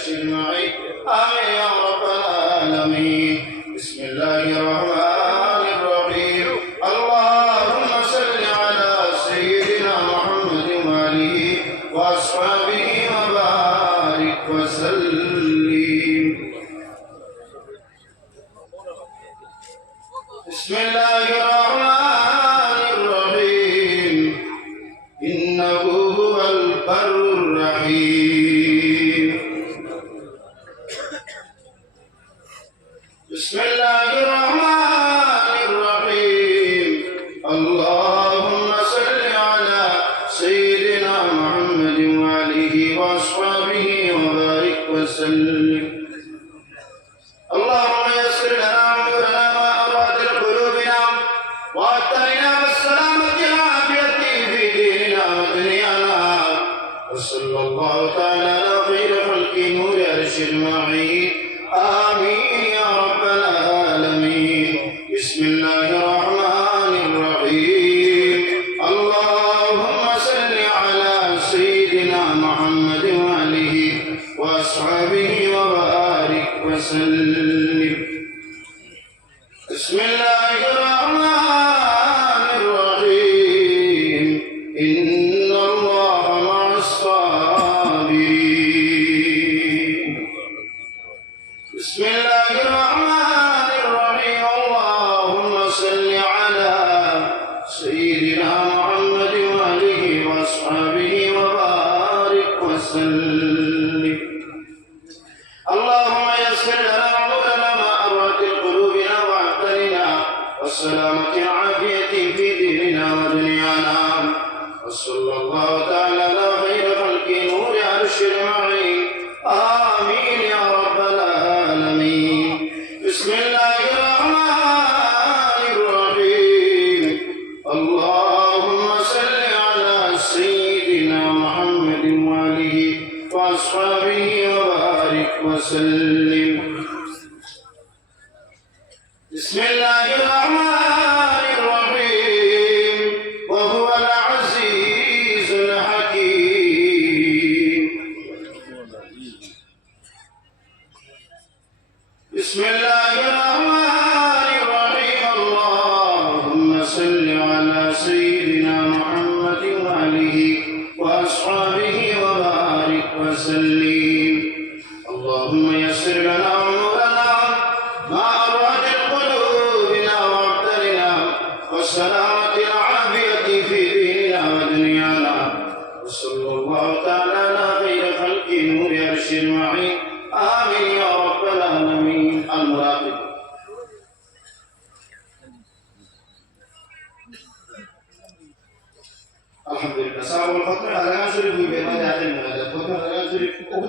خلقه ويرشد اجمعين آمين يا رب العالمين. بسم الله الرحمن الرحيم. اللهم صل على سيدنا محمد وآله وأصحابه وبارك وسلم. بسم الله الرحمن بسم الله الرحمن الرحيم. اللهم صل على سيدنا محمد وآله وأصحابه وبارك وسلم. اللهم يسر لنا أمورنا ما أراد قلوبنا واعطنا بالسلامة العافية في ديننا ودنيانا. وصلى الله تعالى على خير خلق نور عرش أجمعين. امين محمد وآله وأصحابه وبارك وسلم. اللهم يسر لنا امورنا ما اروت قلوبنا واعتننا والسلامة العافية في ديننا ودنيانا. وصلى الله تعالى على خير خلق نور عرش اجمعين آمين يا رب العالمين. بسم الله الرحمن الرحيم. اللهم صل على سيدنا محمد وآله وأصحابه وسلم. بسم الله الرحمن والسلامة العافية في ديننا ودنيانا وصلى الله تعالى على خير خلق نور عرش معين آمين يا رب العالمين. المراقب. الحمد لله صعب الخطر على عشر في بيت داخل المنادى. الخطر على عشر في أبو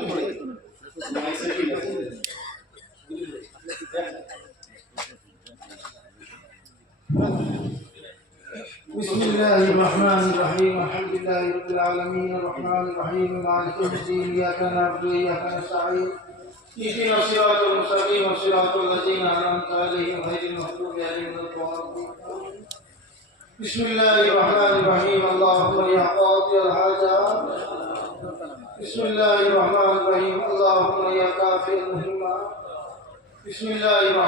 بسم الله الرحمن الرحيم الحمد لله رب العالمين الرحمن الرحيم مالك يوم الدين إياك نعبد وإياك نستعين. اهدنا الصراط المستقيم صراط الذين أنعمت عليهم غير المغضوب عليهم ولا الضالين. بسم الله الرحمن الرحيم اللهم يا قاضي الحاجات بسم الله الرحمن الرحيم اللهم يا كافي المهمات بسم الله الرحمن